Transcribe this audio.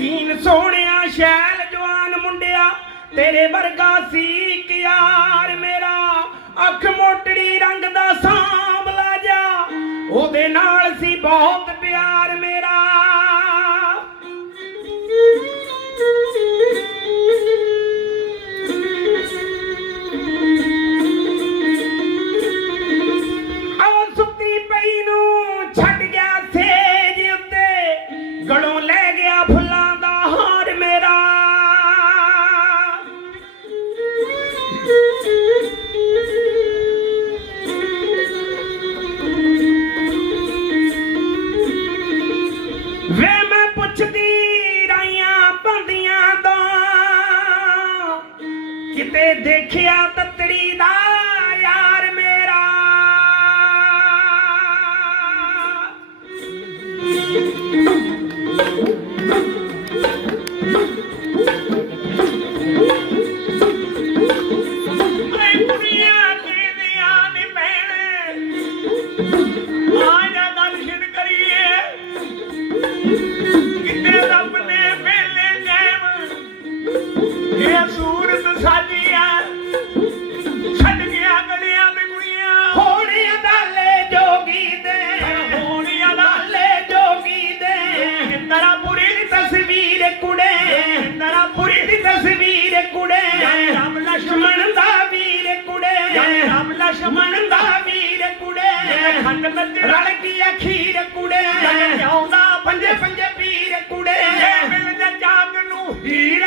Scene ਸੋਹਣਿਆ, shell ਜਵਾਨ ਮੁੰਡਿਆ, ਤੇਰੇ ਵਰਗਾ ਸੀ ਇੱਕ ਯਾਰ ਮੇਰਾ। ਅੱਖ ਮੋਟੜੀ ਰੰਗ ਦਾ ਸਾਂ ਵੇ ਮੈਂ ਪੁੱਛਦੀ ਰਾਈਆਂ ਬੰਦੀਆਂ ਦਾ ਕਿਤੇ ਦੇਖਿਆ ਤਤੜੀ ਦਾ ਯਾਰ ਗਿਆ ਸੂਰਤ ਸਾਡੀਆਂ ਛੱਡ ਗਿਆ ਗਲੀਆਂ ਬਿਗੜੀਆਂ ਹੋਣੀਆਂ ਨਾਲੇ ਜੋਗੀ ਦੇ ਹੋਣੀਆਂ ਨਾਲੇ ਜੋਗੀ ਦੇ ਨਰਾ ਪੁਰੀ ਦੀ ਤਸਵੀਰ ਕੁੜੇ। ਨਰਾ ਪੁਰੀ ਦੀ ਤਸਵੀਰ ਕੁੜੇ। ਰਾਮ ਲక్ష్మణ ਦਾ ਵੀਰ ਕੁੜੇ। ਰਾਮ ਲక్ష్మణ ਦਾ ਵੀਰ ਕੁੜੇ। ਖੰਡ ਮੱਤ ਰਲ ਕੀ ਅਖੀਰ ਕੁੜੇ। ਆਉਂਦਾ ਪੰਜੇ ਪੰਜੇ ਪੀਰ ਕੁੜੇ। ਮਿਲ ਜਾ ਜਾਗ ਨੂੰ। ਹੀਰ